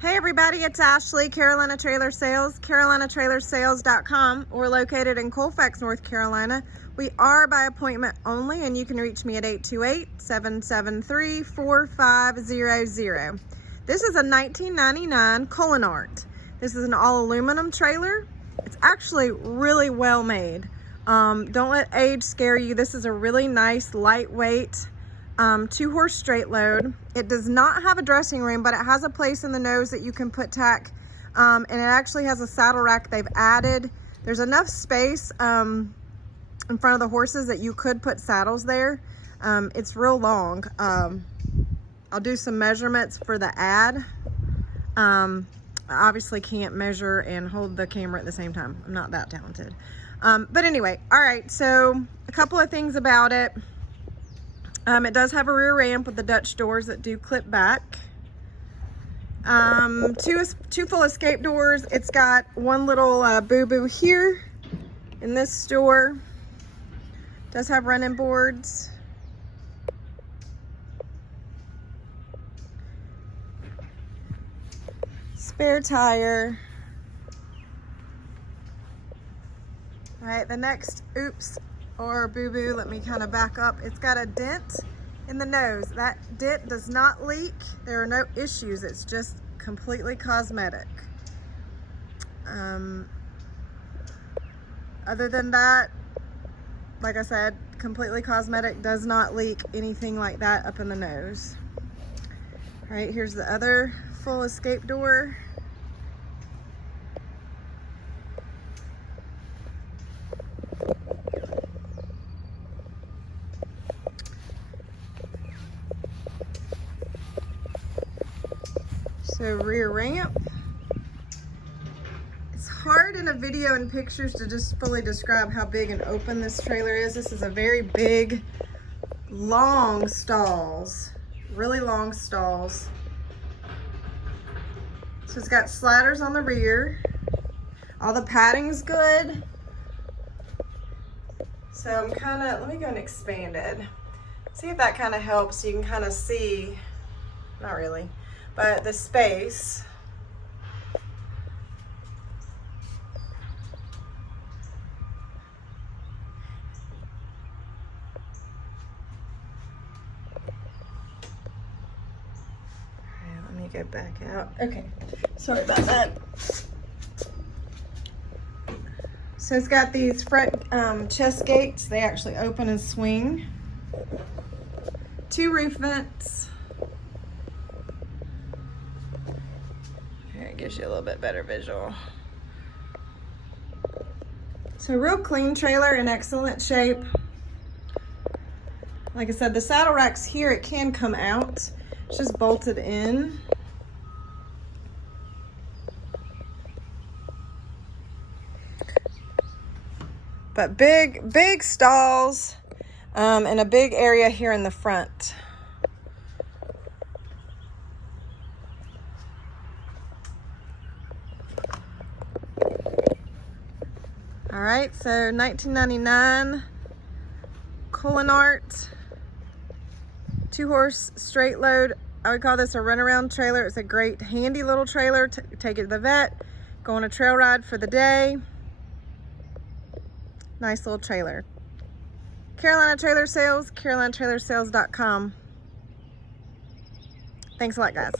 Hey everybody, it's Ashley, Carolina Trailer Sales, carolinatrailersales.com. We're located in Colfax, North Carolina. We are by appointment only, and you can reach me at 828-773-4500. This is a 1999 Collin-Arndt. This is an all aluminum trailer. It's actually really well made. Don't let age scare you. This is a really nice, lightweight, 2-horse straight load. It does not have a dressing room, but it has a place in the nose that you can put tack, and it actually has a saddle rack they've added. There's enough space in front of the horses that you could put saddles there. It's real long. I'll do some measurements for the ad. I obviously can't measure and hold the camera at the same time. I'm not that talented. But anyway, all right, so a couple of things about it. It does have a rear ramp with the Dutch doors that do clip back. Two full escape doors. It's got one little boo-boo here in this door. Does have running boards. Spare tire. All right, the next or boo-boo, let me kind of back up. It's got a dent in the nose. That dent does not leak. There are no issues. It's just completely cosmetic. Other than that, like I said, completely cosmetic, does not leak anything like that up in the nose. All right, here's the other full escape door. So rear ramp. It's hard in a video and pictures to just fully describe how big and open this trailer is. This is a very big, long stalls, really long stalls. So it's got sliders on the rear. All the padding's good. So I'm let me go and expand it. See if that kind of helps. You can kind of see, not really, but the space. All right, let me go back out. Okay, sorry about that. So it's got these front chest gates. They actually open and swing. 2 roof vents. It gives you a little bit better visual. So real clean trailer, in excellent shape. Like I said, the saddle rack's here. It can come out. It's just bolted in. But big stalls, and a big area here in the front. All right, so 1999 Collin-Arndt 2-horse straight load. I would call this a runaround trailer. It's a great handy little trailer to take it to the vet, go on a trail ride for the day. Nice little trailer. Carolina Trailer Sales, carolinatrailersales.com. Thanks a lot, guys.